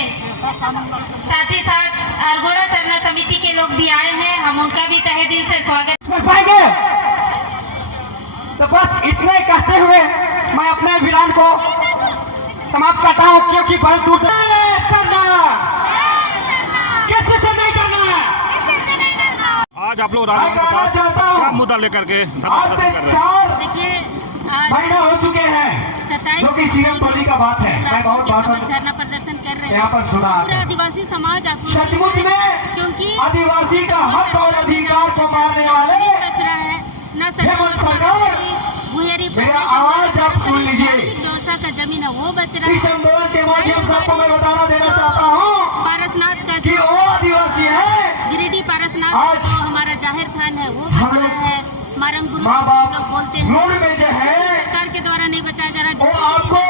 साथ ही साथ अरगोड़ा सरना समिति के लोग भी आए हैं, हम उनका भी तहे दिल से स्वागत पाएंगे। तो बस इतने कहते हुए मैं अपने विरान को समाप्त करता हूँ, क्योंकि बहुत दूर सरना कैसे से नहीं करना। आज आप लोग राजभवन के पास क्या मुद्दा लेकर के धरना प्रदर्शन कर रहे हैं? देखिए, महीने हो चुके हैं जो कि सीएम टोली का बात है। मैं बहुत भाषण धरना प्रदर्शन कर रहे हैं यहाँ पर सुना पूरा आदिवासी समाज सचमुच में क्योंकि आदिवासी का हक और अधिकार को मारने वाले बच रहा है न सरकार। मेरा आवाज आप सुन लीजिए। व्यवस्था का जमीन है वो बच रहा इस है। आंदोलन के माध्यम से आपको मैं बताना देना चाहता हूँ पारसनाथ का कि वो आदिवासी है। गिरिडीह पारसनाथ आज जो हमारा जाहिर थान है वो बच रहा है। मारंगुरु माँ बाप लोग बोलते हैं रोड में जो है सरकार के द्वारा नहीं बचाया जा रहा वो आपको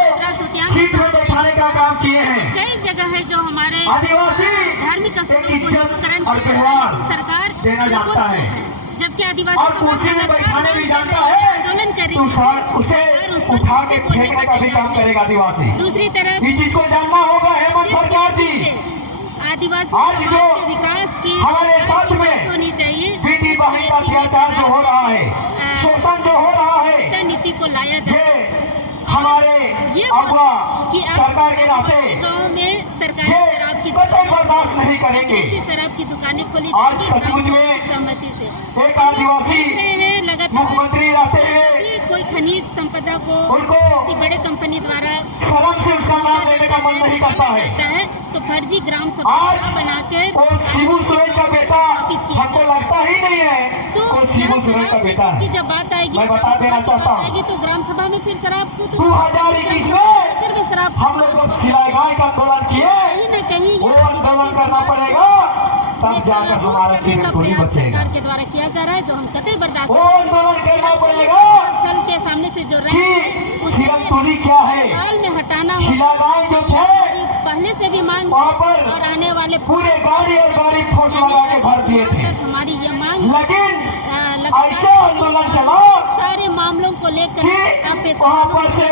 सीट में बैठाने का काम किए हैं। कई जगह है जो हमारे आदिवासी धार्मिक एक इज्जत और व्यवहार सरकार देना जानता है, जबकि आदिवासी और कुर्सी में बैठाने भी जानता है। आंदोलन कर तो उसे उठा के फेंकने का भी काम करेगा आदिवासी। दूसरी तरफ इस चीज को जानना होगा हेमंत सरकार जी। आदिवासी आज जो समाज के विकास की हमारे साथ में होनी चाहिए, बेटी बहन का अत्याचार जो हो रहा है, शोषण जो हो रहा है, नीति को लाया जाए। ये हमारे अगवा सरकार के नाते गाँव में सरकारी ये शराब की कतई बर्दाश्त नहीं करेंगे। शराब की दुकानें खोली आज सचमुच में सहमति से एक आदिवासी मुख्यमंत्री रहते हुए कोई खनिज संपदा को उनको किसी बड़े कंपनी द्वारा शर्म से उसका नाम लेने का मन नहीं करता है। तो फर्जी ग्राम सभा आज बनाकर वो शिबू सोरेन का बेटा हमको लगता ही नहीं है तो वो शिबू सोरेन का बेटा है। की जब बात आएगी मैं बता देना चाहता हूँ तो ग्राम सभा में फिर शराब को 2021 में शराब हम लोग जब सिलाई गाय का आंदोलन किए, कहीं न कहीं वो आंदोलन करना पड़ेगा, तब जाकर हमारा सीएम टोली बचेगा। सरकार के द्वारा किया जा रहा है जो हम कतई बर्दाश्त वो आंदोलन करना पड़ेगा स्थल के सामने से जो रहे कि सीएम टोली क्या है। हाल में हटाना सिलाई गाय जो थे पहले से भी मांग वहाँ पर और आने वाले पूरे गाड़ी और गाड़ी फोर्स लगा के भर दिए थे, हमारी ये मांग लेकिन ऐसा आंदोलन चला सारे मामलों को लेकर कि वहाँ पर से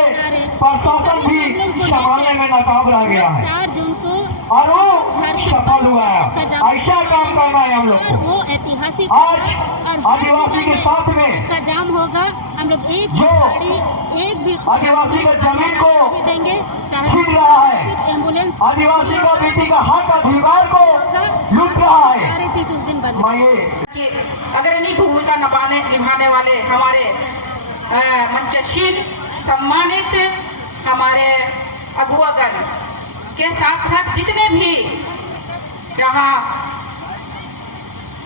प्रशासन भी संभालने में नाकाम रह गया है 4 जून को और वो सफल हुआ है। ऐसा काम करना है हम लोग और को। वो ऐतिहासिक आज आदिवासी के साथ में का जाम होगा। हम लोग एक जो गाड़ी एक भी आदिवासी का जमीन को नहीं देंगे, चाहे छीन रहा है, सिर्फ एम्बुलेंस आदिवासी का बेटी का हक अधिकार को लूट रहा है। सारे चीज उस दिन बंद मैं ये कि अग्रणी भूमिका निभाने वाले हमारे मंचशील सम्मानित हमारे अगुवागण के साथ साथ जितने भी यहाँ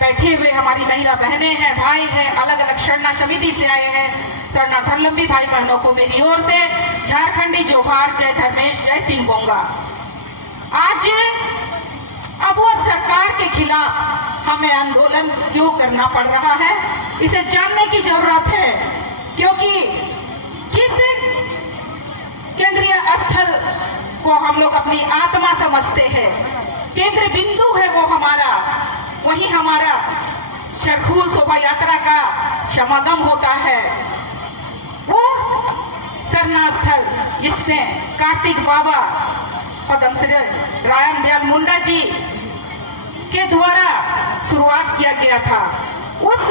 बैठे हुए हमारी महिला बहनें हैं, भाई हैं, अलग अलग शरणा समिति से आए हैं, शरणार्थी भाई बहनों को मेरी ओर से झारखंडी जोहार, जय धर्मेश, जय सिंह बोंगा। आज अब वो सरकार के खिलाफ हमें आंदोलन क्यों करना पड़ रहा है, इसे जानने की जरूरत है, क्योंकि जिस केंद्रीय स्थल को हम लोग अपनी आत्मा समझते हैं, केंद्र बिंदु है वो हमारा, वही हमारा सरहूल शोभा यात्रा का समागम होता है। वो सरना स्थल जिसने कार्तिक बाबा पद्मश्री राम दयाल मुंडा जी के द्वारा शुरुआत किया गया था, उस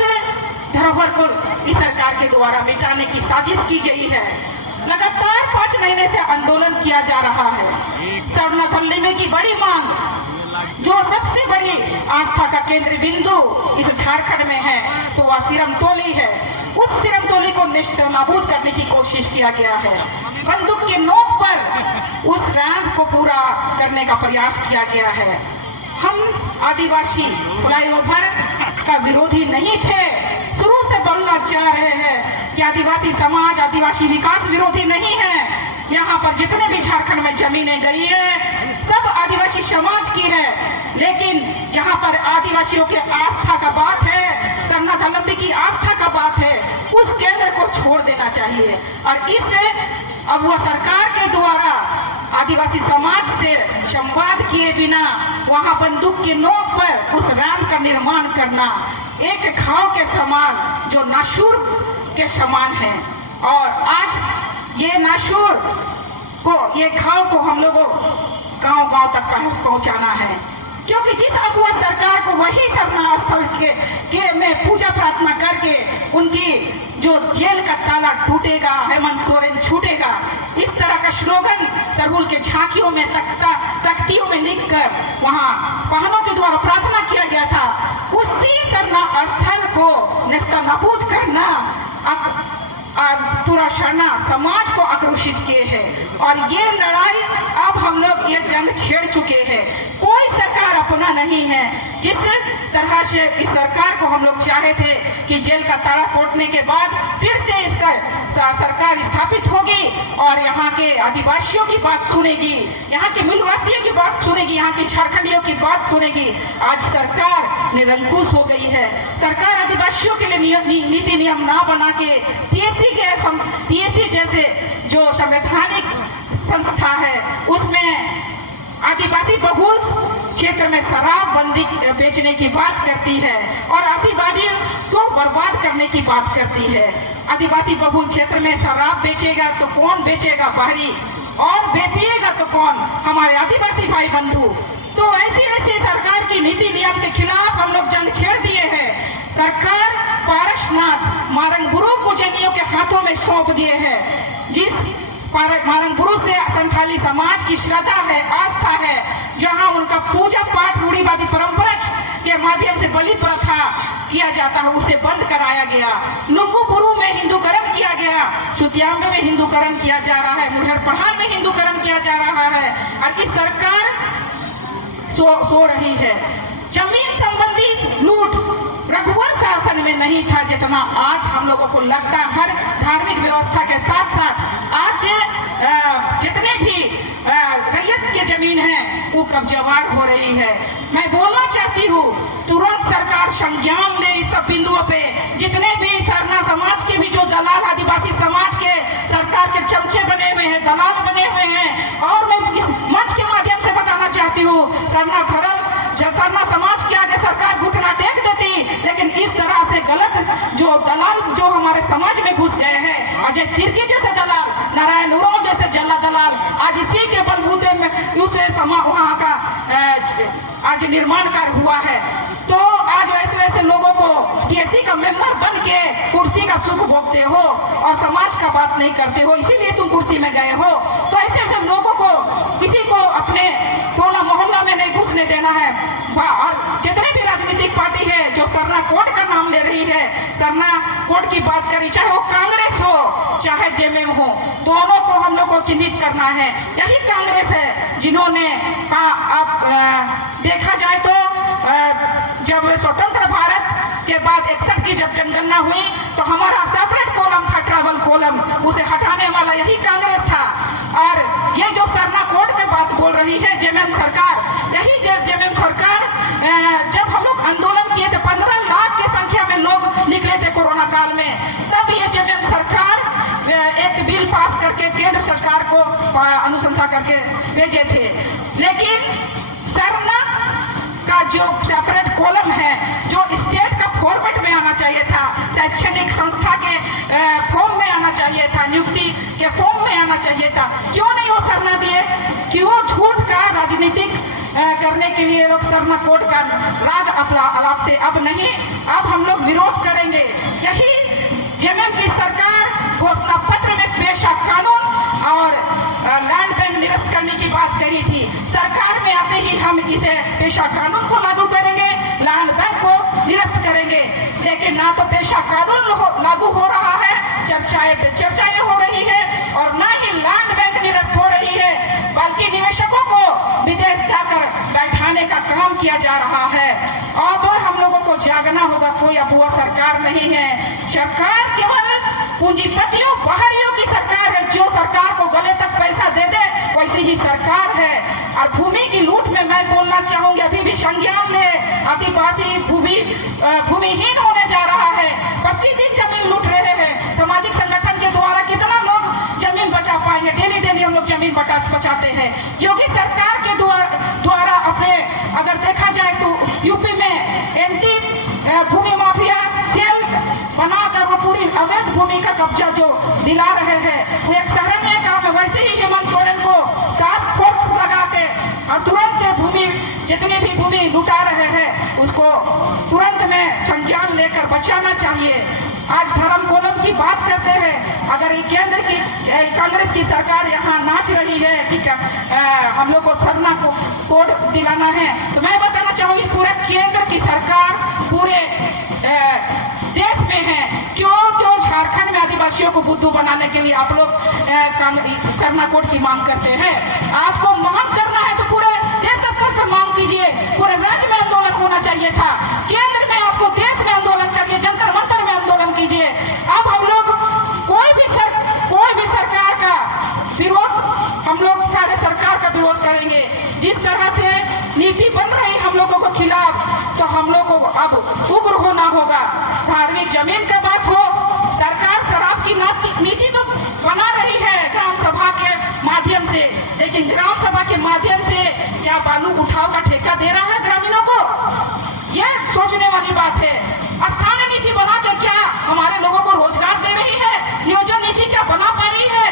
धरोहर को इस सरकार के द्वारा मिटाने की साजिश की गई है। लगातार 5 महीने से आंदोलन किया जा रहा है। शरणार्थी की बड़ी मांग, जो सबसे बड़ी आस्था का केंद्र बिंदु इस झारखंड में है, तो वह सिरम टोली है। उस सिरम टोली को निश्चित नाबूद करने की कोशिश किया गया है। बंदूक के नोक पर उस रैंप को पूरा करने का प्रयास किया गया है। हम आदिवासी फ्लाईओवर का विरोधी नहीं थे, शुरू से बोलना चाह रहे हैं कि आदिवासी समाज आदिवासी विकास विरोधी नहीं है। यहाँ पर जितने भी झारखंड में जमीनें गई है सब आदिवासी समाज की है, लेकिन जहाँ पर आदिवासियों के आस्था का बात है, शरणार्थी की आस्था का बात है, उस केंद्र को छोड़ देना चाहिए। और इस अब वह सरकार के द्वारा आदिवासी समाज से संवाद किए बिना वहाँ बंदूक के नोक पर उस रैंप का निर्माण करना एक घाव के समान, जो नाशूर के समान है। और आज ये नाशूर को, ये घाव को हम लोगों गांव-गांव तक पहुंचाना है, क्योंकि जिस अगुआ सरकार को वही सरना स्थल के में पूजा प्रार्थना करके उनकी जो जेल का ताला टूटेगा, हेमंत सोरेन छूटेगा, इस तरह का स्लोगन सरहुल के झांकियों में तख्तियों में लिखकर वहां वाहनों के द्वारा प्रार्थना किया गया था। उसी सरना स्थल को नेस्तनाबूद करना पूरा शरणा समाज को आक्रोशित किए हैं और ये लड़ाई अब हम लोग ये जंग छेड़ चुके हैं। कोई सरकार अपना नहीं है। जिस तरह से इस सरकार को हम लोग चाहे थे कि जेल का ताला तोड़ने के बाद फिर से इसका सरकार स्थापित होगी और यहाँ के आदिवासियों की बात सुनेगी, यहाँ के मूलवासियों की बात सुनेगी, यहाँ के झारखंडियों की बात सुनेगी। आज सरकार निरंकुश हो गई है। सरकार आदिवासियों के लिए नीति नियम ना बना के TSC जैसे जो संवैधानिक संस्था है उसमें आदिवासी बहुल क्षेत्र में शराब बंदी बेचने की बात करती है और आदिवासी को बर्बाद करने की बात करती है। आदिवासी बहुल क्षेत्र में शराब बेचेगा तो कौन बेचेगा? बाहरी, और बेचिएगा तो कौन? हमारे आदिवासी भाई बंधु। तो ऐसी सरकार की नीति नियम के खिलाफ हम लोग जंग छेड़ दिए हैं। सरकार पारसनाथ मारंगबुरु को जैनियों के हाथों में सौंप दिए हैं। जिस मारंगबुरु से संथाली समाज की श्रद्धा है, आस्था है, जहां उनका पूजा पाठ रूढ़िवादी परंपरा के माध्यम से बलि प्रथा किया जाता है, उसे बंद कराया गया। लुंगुबुरु में हिंदूकरण किया गया, चुतियांबे में हिंदूकरण किया जा रहा है, मुढ़र पहाड़ में हिंदूकरण किया जा रहा है और इस सरकार सो रही है। जमीन संबंधी लूट रघुवर शासन में नहीं था जितना आज हम लोगों को लगता है। हर धार्मिक व्यवस्था के साथ साथ आज जितने भी रैयत के जमीन है वो कब्जावार हो रही है। मैं बोलना चाहती हूँ तुरंत सरकार संज्ञान ले इस सब बिंदुओं पे। जितने भी सरना समाज के भी जो दलाल आदिवासी समाज के सरकार के चमचे बने हुए हैं, दलाल बने हुए हैं, और मैं इस मंच के माध्यम से बताना चाहती हूँ सरना समाज के आगे सरकार घुटना टेक देती, लेकिन इस तरह से गलत जो दलाल जो हमारे समाज में घुस गए हैं, अजय तिर्की जैसे दलाल, नारायण उरांव जैसे जला दलाल, आज इसी के बलबूते में उसे वहाँ का आज निर्माण कार्य हुआ है। तो आज वैसे लोगों को TSC का मेंबर बन के कुर्सी का सुख भोगते हो और समाज का बात नहीं करते हो, इसीलिए तुम कुर्सी में गए हो। तो ऐसे लोगों को किसी को अपने टोला मोहल्ला में नहीं घुसने देना है। और जितने भी राजनीतिक पार्टी है जो सरना कोड का नाम ले रही है, सरना कोड की बात करी, चाहे वो कांग्रेस हो चाहे JMM हो, दोनों को हम लोग को चिन्हित करना है। यही कांग्रेस है जिन्होंने देखा जाए तो जब स्वतंत्र भारत के बाद 61 की जब जनगणना हुई तो हमारा सेपरेट कॉलम था, ट्रैवल कॉलम, उसे हटाने वाला यही कांग्रेस था। और ये जो सरना कोड पे बात बोल रही है JMM सरकार, यही JMM सरकार जब हम लोग आंदोलन किए थे 15 लाख की संख्या में लोग निकले थे कोरोना काल में, तब ये JMM सरकार एक बिल पास करके केंद्र सरकार को अनुशंसा करके भेजे थे। लेकिन सरना का जो सेपरेट कॉलम है, जो स्टेट का फॉर्मेट में आना चाहिए था, शैक्षणिक संस्था के फॉर्म में आना चाहिए था, नियुक्ति के फॉर्म में आना चाहिए था, क्यों नहीं वो सरना दिए? क्यों झूठ का राजनीतिक करने के लिए लोग सरना कोड का राग अलापते? अब नहीं, अब हम लोग विरोध करेंगे। यही JMM की सरकार घोषणा पत्र में पेशा कानून और लैंड बैंक निरस्त करने की बात करी थी। सरकार में आते ही हम इसे पेशा कानून को लागू करेंगे, लैंड बैंक को निरस्त करेंगे, लेकिन ना तो पेशा कानून लागू हो रहा है, चर्चाएं हो रही है, और ना ही लैंड बैंक निरस्त हो रही है, बल्कि निवेशकों को विदेश जाकर बैठाने का काम किया जा रहा है। अब हम लोगों को जागना होगा, कोई अफवाह सरकार नहीं है। सरकार केवल पूंजीपतियों बाहरियों की सरकार है, जो सरकार को गले तक पैसा दे दे वैसी ही सरकार है। और भूमि की लूट में मैं बोलना चाहूंगी, अभी भी संज्ञान है, आदिवासी भूमिहीन होने जा रहा है, प्रतिदिन जमीन लूट रहे हैं। सामाजिक संगठन के द्वारा कितना लोग जमीन बचा पाएंगे? डेली हम लोग जमीन बचाते हैं। योगी सरकार के द्वारा अपने अगर देखा जाए तो यूपी में एंटी भूमि माफिया सेल बनाकर वो पूरी अवैध भूमि का कब्जा जो दिला रहे हैं, वो एक शहर में काम है। वैसे ही हेमंत सोरेन को टास्क फोर्स लगा के संज्ञान लेकर बचाना चाहिए। आज धर्म कोलम की बात करते हैं, अगर ये केंद्र की कांग्रेस की सरकार यहाँ नाच रही है कि हम लोग को सरना को कोड दिलाना है, तो मैं बताना चाहूंगी पूरे केंद्र की सरकार पूरे देश में है, क्यों झारखंड में आदिवासियों को बुद्धू बनाने के लिए आप लोग सरना कोड की मांग करते हैं। आपको मांग करना है तो पूरे देश स्तर पर मांग कीजिए, पूरे राज्य में आंदोलन होना चाहिए था, केंद्र में आपको देश में आंदोलन करिए, जंतर मंतर में आंदोलन कीजिए। अब हम लोग कोई भी सरकार का विरोध, हम लोग सारे सरकार का विरोध करेंगे। जिस तरह से नीति बन रही हम लोगों को खिलाफ, तो हम लोगों को अब उग्र होना होगा। धार्मिक जमीन का बात हो, सरकार शराब की नीति तो बना रही है ग्राम सभा के माध्यम से, लेकिन ग्राम सभा के माध्यम से क्या बालू उठाव का ठेका दे रहा है ग्रामीणों को? यह सोचने वाली बात है। स्थानीय नीति बना के क्या हमारे लोगों को रोजगार दे रही है? नियोजन नीति क्या बना पा रही है?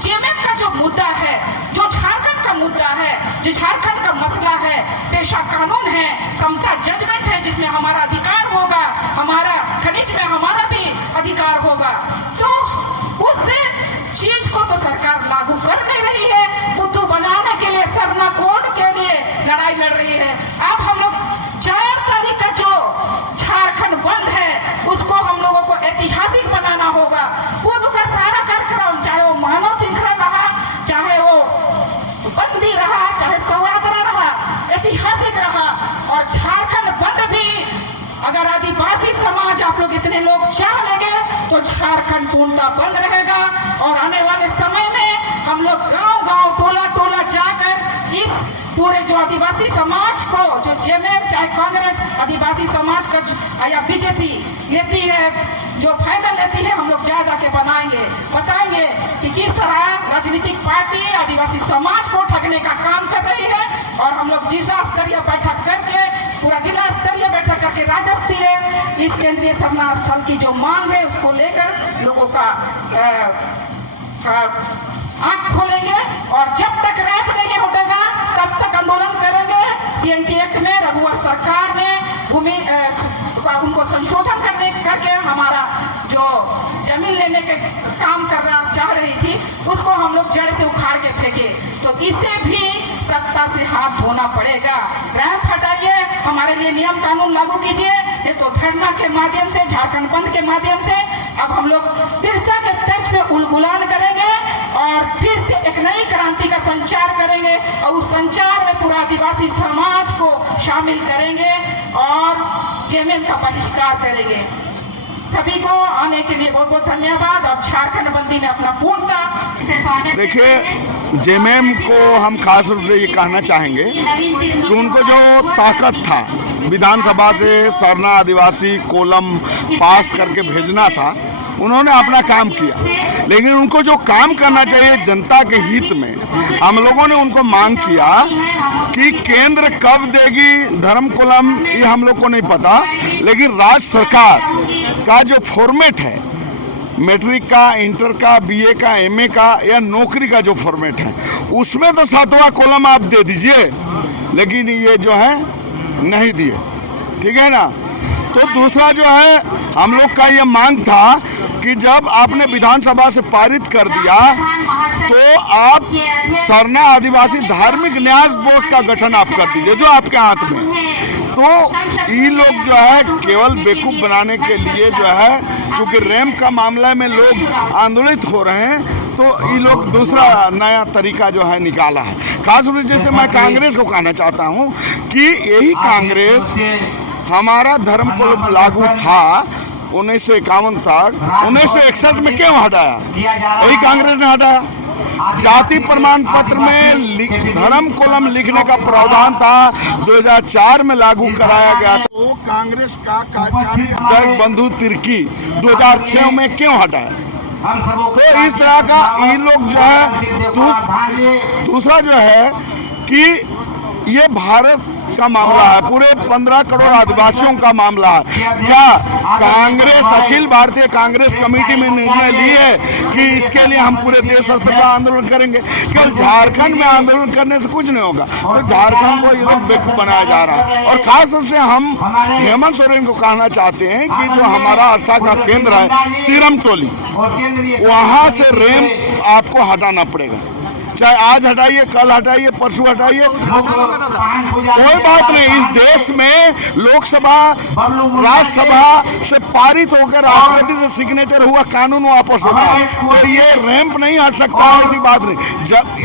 जेएमएम का जो मुद्दा है, जो झारखंड का मुद्दा है, जो झारखंड का मसला है, पेशा कानून है, समता जजमेंट है, जिसमें हमारा अधिकार होगा, हमारा खनिज में हमारा भी अधिकार होगा, तो उस चीज को तो सरकार लागू कर नहीं रही है। बुद्धू बनाने के लिए, सरना कोड के लिए लड़ाई लड़ रही है। अब हम लोग 4 तारीख का जो झारखंड बंद है, उसको हम लोगों को ऐतिहासिक बनाना होगा। पूर्व का सारा कार्यक्रम, चाहे वो मानव श्रृंखला रहा, चाहे वो बंदी रहा, चाहे सौरादरा रहा, ऐतिहासिक रहा। और झारखंड बंद भी अगर आदिवासी समाज आप लोग इतने लोग चाह लेंगे तो झारखंड पूर्णतः बंद रहेगा। और आने वाले समय में हम लोग गांव-गांव, टोला-टोला जाकर इस पूरे जो आदिवासी समाज को, जो जेएमएम चाहे कांग्रेस आदिवासी समाज का या बीजेपी लेती है, जो फायदा लेती है, हम लोग जाके बताएंगे कि किस तरह राजनीतिक पार्टी आदिवासी समाज को ठगने का काम कर रही है। और हम लोग जिला स्तरीय बैठक करके, पूरा जिला स्तरीय बैठक करके राज्य स्तरीय इस केंद्रीय सरना स्थल की जो मांग है उसको लेकर लोगों का आंख खोलेंगे। और जब तक रैप नहीं उठेगा तब तक आंदोलन करेंगे। सीएनटी एक्ट में रघुवर सरकार ने भूमि उनको संशोधन करके हमारा जो जमीन लेने के काम करना चाह रही थी, उसको हम लोग जड़ से उखाड़ के फेंके। तो इसे भी सत्ता से हाथ धोना पड़ेगा। रैप हटाइए, हमारे लिए नियम कानून लागू कीजिए। ये तो धरना के माध्यम से, झारखंड बंद के माध्यम से अब हम लोग बिरसा के तर्ज पे उलगुलान करेंगे और फिर से एक नई क्रांति का संचार करेंगे। और उस संचार में पूरा आदिवासी समाज को शामिल करेंगे और जेएमएम का बहिष्कार करेंगे। सभी को आने के लिए बहुत बहुत धन्यवाद। और झारखंड बंदी में अपना पूर्णता। देखिए, जेएमएम को हम खास रूप से ये कहना चाहेंगे कि उनको जो ताकत था विधानसभा से सरना आदिवासी कोलम पास करके भेजना था, उन्होंने अपना काम किया। लेकिन उनको जो काम करना चाहिए जनता के हित में, हम लोगों ने उनको मांग किया कि केंद्र कब देगी धर्म कोलम, ये हम लोग को नहीं पता, लेकिन राज्य सरकार का जो फॉर्मेट है, मैट्रिक का, इंटर का, बीए का, एमए का या नौकरी का जो फॉर्मेट है, उसमें तो 7वां कॉलम आप दे दीजिए, लेकिन ये जो है नहीं दिए। ठीक है ना। तो दूसरा जो है, हम लोग का ये मांग था कि जब आपने विधानसभा से पारित कर दिया तो आप सरना आदिवासी धार्मिक न्यास बोर्ड का गठन आप कर दीजिए, जो आपके हाथ में। तो ये लोग जो है केवल बेवकूफ़ बनाने के लिए जो है, चूँकि रैंप का मामला में लोग आंदोलित हो रहे हैं, तो ये लोग दूसरा नया तरीका जो है निकाला है। खास रूप जैसे मैं कांग्रेस को कहना चाहता हूँ कि यही कांग्रेस हमारा धर्म को लागू था 1951 तक, 1961 में क्यों हटाया? यही कांग्रेस ने हटाया। जाति प्रमाण पत्र में धर्म कोलम लिखने का प्रावधान था, 2004 में लागू कराया गया। तो कांग्रेस का कार्यकारी अध्यक्ष बंधु तिर्की 2006 में क्यों हटाया? तो इस तरह का ये लोग जो है, दूसरा जो है कि ये भारत का मामला है, पूरे 15 करोड़ आदिवासियों का मामला है। क्या कांग्रेस, अखिल भारतीय कांग्रेस कमेटी में निर्णय लिए कि इसके लिए हम पूरे देश स्तर पर आंदोलन करेंगे? केवल झारखंड में आंदोलन करने से कुछ नहीं होगा। तो झारखंड को ये लोग बेवकूफ बनाया जा रहा है। और खास रूप से हम हेमंत सोरेन को कहना चाहते हैं कि जो हमारा आस्था का केंद्र है सीरम टोली, वहाँ से रैंप आपको हटाना पड़ेगा। चाहे आज हटाइए, कल हटाइए, परसों हटाइए, कोई बात नहीं। इस देश में लोकसभा, राज्यसभा से पारित होकर राष्ट्रपति से सिग्नेचर हुआ कानून वापस होता है। तो ये रैंप नहीं हट सकता, ऐसी बात नहीं।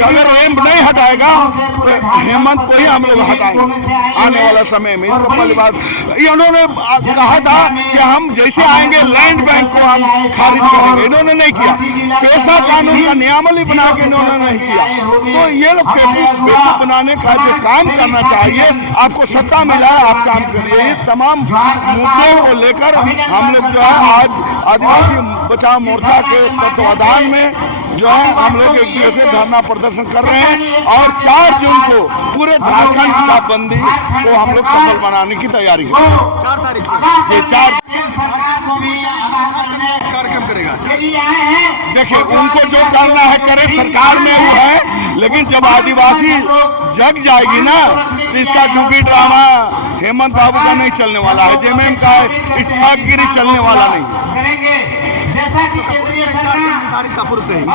अगर रैंप नहीं हटाएगा तो हेमंत को ही हम लोग हटाएंगे आने वाला समय में। इसको पहली बात इन्होंने कहा था कि हम जैसे आएंगे लैंड बैंक को हम खारिज करेंगे, इन्होंने नहीं किया। पेशा कानून का नियमावली बना के इन्होंने नहीं किया। तो ये लोग बेवकूफ बनाने का जो काम करना चाहिए, आपको सत्ता मिला है, आप काम करिए। ये तमाम मुद्दों को लेकर हम लोग जो है आज आदिवासी बचाव मोर्चा के तत्वाधान में जो है हम लोग एक दिवसीय धरना प्रदर्शन कर रहे हैं और 4 जून को पूरे झारखंड का बंदी को हम लोग सफल बनाने की तैयारी है। 4 तारीख को 4 कार्यक्रम करेगा। देखिए, उनको जो करना है करे, सरकार में वो है, लेकिन जब आदिवासी जग जाएगी ना तो इसका डूबी ड्रामा हेमंत बाबू का नहीं चलने वाला है, जेएमएम का ठगगिरी चलने वाला नहीं करेंगे। जैसा कि केंद्रीय सरकार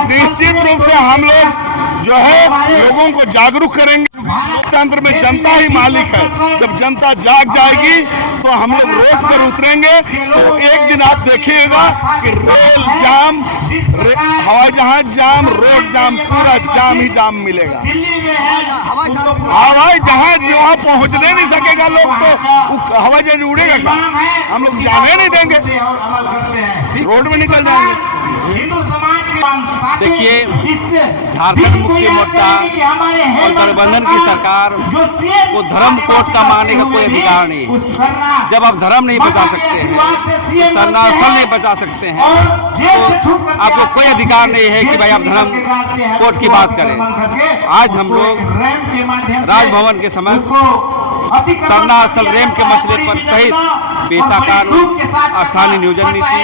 निश्चित रूप से हम लोग जो है लोगों को जागरूक करेंगे। लोकतंत्र में जनता ही मालिक है। जब जनता जाग जाएगी तो हम लोग रोड पर उतरेंगे। तो एक दिन आप देखिएगा कि रेल जाम, हवाई जहाज जाम, रोड जाम, पूरा जाम ही जाम मिलेगा। हवाई जहाज वहाँ पहुँचने नहीं सकेगा लोग, तो हवाई जहाज उड़ेगा क्या? हम लोग जाने नहीं देंगे, रोड में निकल जाएंगे। हिंदू समाज के देखिए, झारखंड मुक्ति मोर्चा और गठबंधन की सरकार को धर्म कोड का मानने का कोई अधिकार नहीं है। जब आप धर्म नहीं बचा सकते हैं, सरना स्थल नहीं बचा सकते हैं, तो आपको कोई अधिकार नहीं है कि भाई आप धर्म कोड की बात करें। आज हम लोग राजभवन के समक्ष सरना स्थल रैंप के मसले पर सहित पेशा कानून, स्थानीय नियोजन नीति,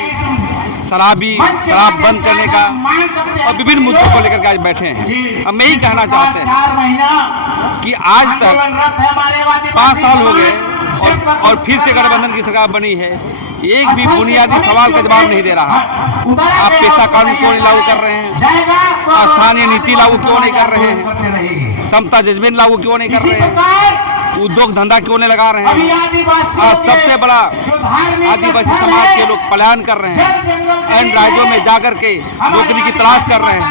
शराब बंद करने का और विभिन्न मुद्दों को लेकर के आज बैठे हैं। अब मैं ही कहना चाहते हैं कि आज तक 5 साल हो गए और फिर से गठबंधन की सरकार बनी है, एक भी बुनियादी सवाल का जवाब नहीं दे रहा। आप पेशा कानून क्यों नहीं लागू कर रहे हैं? स्थानीय नीति लागू क्यों नहीं कर रहे हैं? समता जजमेंट लागू क्यों नहीं कर रहे हैं? उद्योग धंधा क्यों नहीं लगा रहे हैं? और सबसे बड़ा आदिवासी समाज के लोग पलायन कर रहे हैं, अन्य राज्यों में जाकर के नौकरी की तलाश कर रहे हैं।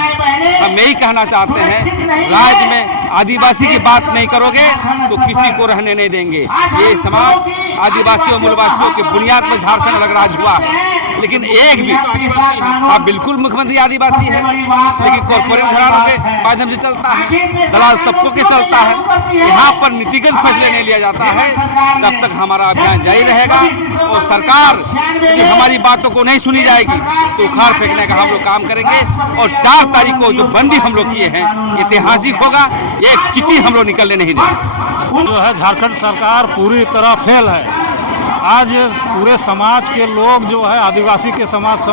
हम यही कहना चाहते हैं, राज्य में आदिवासी की बात नहीं करोगे तो किसी को रहने नहीं देंगे। ये समाज आदिवासियों मूलवासियों की बुनियाद पर झारखंड अलग राज्य हुआ, लेकिन एक भी आप बिल्कुल मुख्यमंत्री आदिवासी है, लेकिन कॉर्पोरेट घरानों के माध्यम से चलता है, दलाल तबकों के चलता है। यहाँ पर नीतिगत फैसले नहीं लिया जाता है, तब तक हमारा अभियान जारी रहेगा। और सरकार यदि हमारी बातों को नहीं सुनी जाएगी तो उखाड़ फेंकने का हम लोग काम करेंगे। और 4 तारीख को जो बंदी हम लोग किए हैं ऐतिहासिक होगा, एक चिट्ठी हम लोग निकलने नहीं देंगे। जो है झारखंड सरकार पूरी तरह फेल है। आज पूरे समाज के लोग जो है आदिवासी के समाज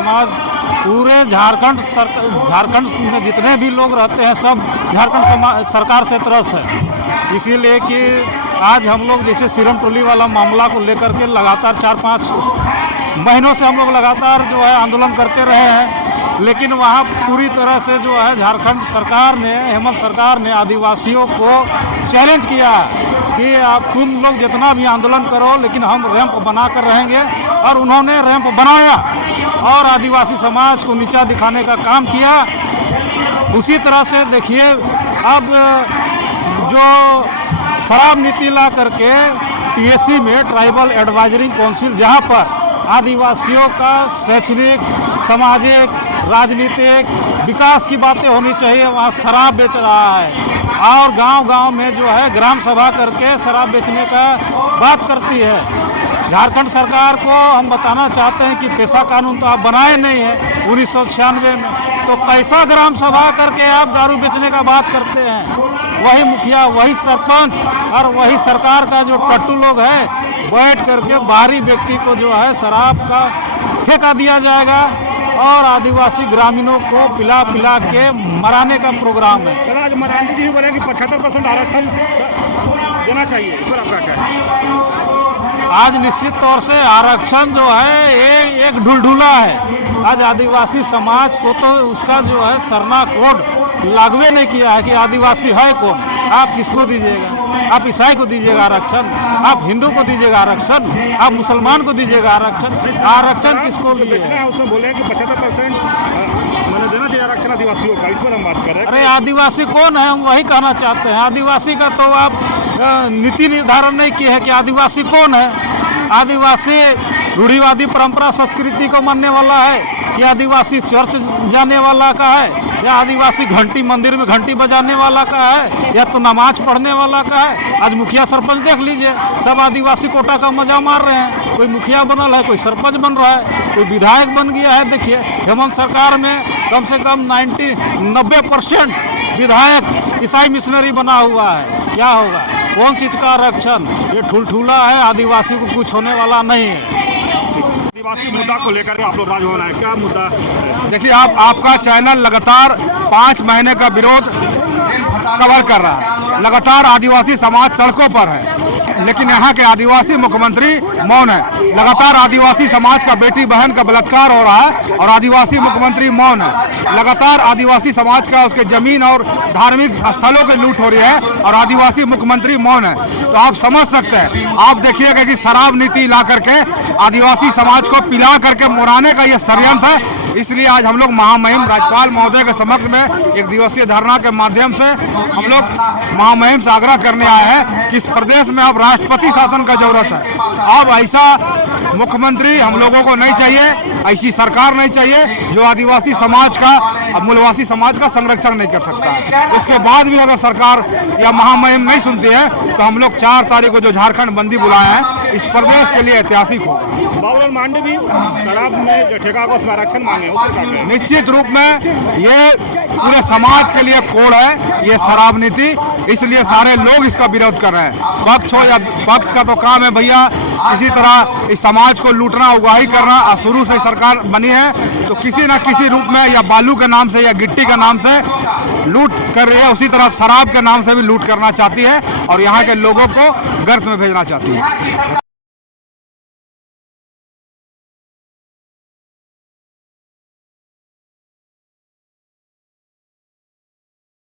पूरे झारखंड में जितने भी लोग रहते हैं सब झारखंड सरकार से त्रस्त है। इसीलिए कि आज हम लोग जैसे सीरम टोली वाला मामला को लेकर के लगातार 4-5 महीनों से हम लोग लगातार जो है आंदोलन करते रहे हैं, लेकिन वहाँ पूरी तरह से जो है झारखंड सरकार ने, हेमंत सरकार ने आदिवासियों को चैलेंज किया है कि आप तुम लोग जितना भी आंदोलन करो, लेकिन हम रैंप बना कर रहेंगे। और उन्होंने रैंप बनाया और आदिवासी समाज को नीचा दिखाने का काम किया। उसी तरह से देखिए, अब जो शराब नीति ला करके टीएससी में ट्राइबल एडवाइजरी काउंसिल, जहाँ पर आदिवासियों का शैक्षणिक, सामाजिक, राजनीतिक विकास की बातें होनी चाहिए, वहाँ शराब बेच रहा है। और गांव-गांव में जो है ग्राम सभा करके शराब बेचने का बात करती है। झारखंड सरकार को हम बताना चाहते हैं कि पेशा कानून तो आप बनाए नहीं है 1996 में, तो कैसा ग्राम सभा करके आप दारू बेचने का बात करते हैं? वही मुखिया, वही सरपंच और वही सरकार का जो टट्टू लोग है बैठ करके बाहरी व्यक्ति को जो है शराब का ठेका दिया जाएगा और आदिवासी ग्रामीणों को पिला पिला के मराने का प्रोग्राम है। आज मरांडी जी बोले कि 75% आरक्षण देना चाहिए, इस पर आपका क्या है? आज निश्चित तौर से आरक्षण जो है ये एक ढुलढुला है। आज आदिवासी समाज को तो उसका जो है सरना कोड लागू नहीं किया है कि आदिवासी है कौन। आप किसको दीजिएगा? आप ईसाई को दीजिएगा आरक्षण, आप हिंदू को दीजिएगा आरक्षण, आप मुसलमान को दीजिएगा आरक्षण। आरक्षण किसको दीजिएगा? उसमें बोले कि 75% मैंने देना चाहिए आरक्षण आदिवासियों का, इस पर हम बात कर रहे हैं। अरे आदिवासी कौन है, हम वही कहना चाहते हैं। आदिवासी का तो आप नीति निर्धारण नहीं किए हैं कि आदिवासी कौन है। आदिवासी रूढ़िवादी परंपरा संस्कृति को मानने वाला है कि आदिवासी चर्च जाने वाला का है, या आदिवासी घंटी मंदिर में घंटी बजाने वाला का है, या तो नमाज पढ़ने वाला का है। आज मुखिया सरपंच देख लीजिए, सब आदिवासी कोटा का मजा मार रहे हैं। कोई मुखिया बनल है, कोई सरपंच बन रहा है, कोई विधायक बन गया है। देखिए हेमंत सरकार में कम से कम 90% विधायक ईसाई मिशनरी बना हुआ है। क्या होगा? कौन चीज़ का आरक्षण? ये ठुलठुला है, आदिवासी को कुछ होने वाला नहीं है। आदिवासी मुद्दा को लेकर आप लोग राजभवन आए, क्या मुद्दा? देखिए आपका चैनल लगातार 5 महीने का विरोध कवर कर रहा है। लगातार आदिवासी समाज सड़कों पर है, लेकिन यहाँ के आदिवासी मुख्यमंत्री मौन है। लगातार आदिवासी समाज का बेटी बहन का बलात्कार हो रहा है और आदिवासी मुख्यमंत्री मौन है। लगातार आदिवासी समाज का उसके जमीन और धार्मिक स्थलों की लूट हो रही है और आदिवासी मुख्यमंत्री मौन है। तो आप समझ सकते हैं, आप देखिएगा कि शराब नीति ला करके आदिवासी समाज को पिला करके मुराने का यह षड्यंत्र है। इसलिए आज हम लोग महामहिम राज्यपाल महोदय के समक्ष में 1 दिवसीय धरना के माध्यम से हम लोग महामहिम से आग्रह करने आए हैं कि इस प्रदेश में अब राष्ट्रपति शासन का जरूरत है। अब ऐसा मुख्यमंत्री हम लोगों को नहीं चाहिए, ऐसी सरकार नहीं चाहिए जो आदिवासी समाज का और मूलवासी समाज का संरक्षण नहीं कर सकता। उसके बाद भी अगर सरकार या महामहिम नहीं सुनती है तो हम लोग 4 तारीख को जो झारखंड बंदी बुलाए हैं, इस प्रदेश के लिए ऐतिहासिक होगा। बाबूलाल मांडे भी शराब में जो ठेका को आरक्षण मांगे, निश्चित रूप में ये पूरे समाज के लिए कोड है ये शराब नीति, इसलिए सारे लोग इसका विरोध कर रहे हैं। पक्ष हो या पक्ष का तो काम है भैया किसी तरह इस समाज को लूटना, उगाही करना। और शुरू से सरकार बनी है तो किसी न किसी रूप में या बालू के नाम से या गिट्टी के नाम से लूट कर रही है, उसी तरह शराब के नाम से भी लूट करना चाहती है और यहाँ के लोगों को गर्त में भेजना चाहती है।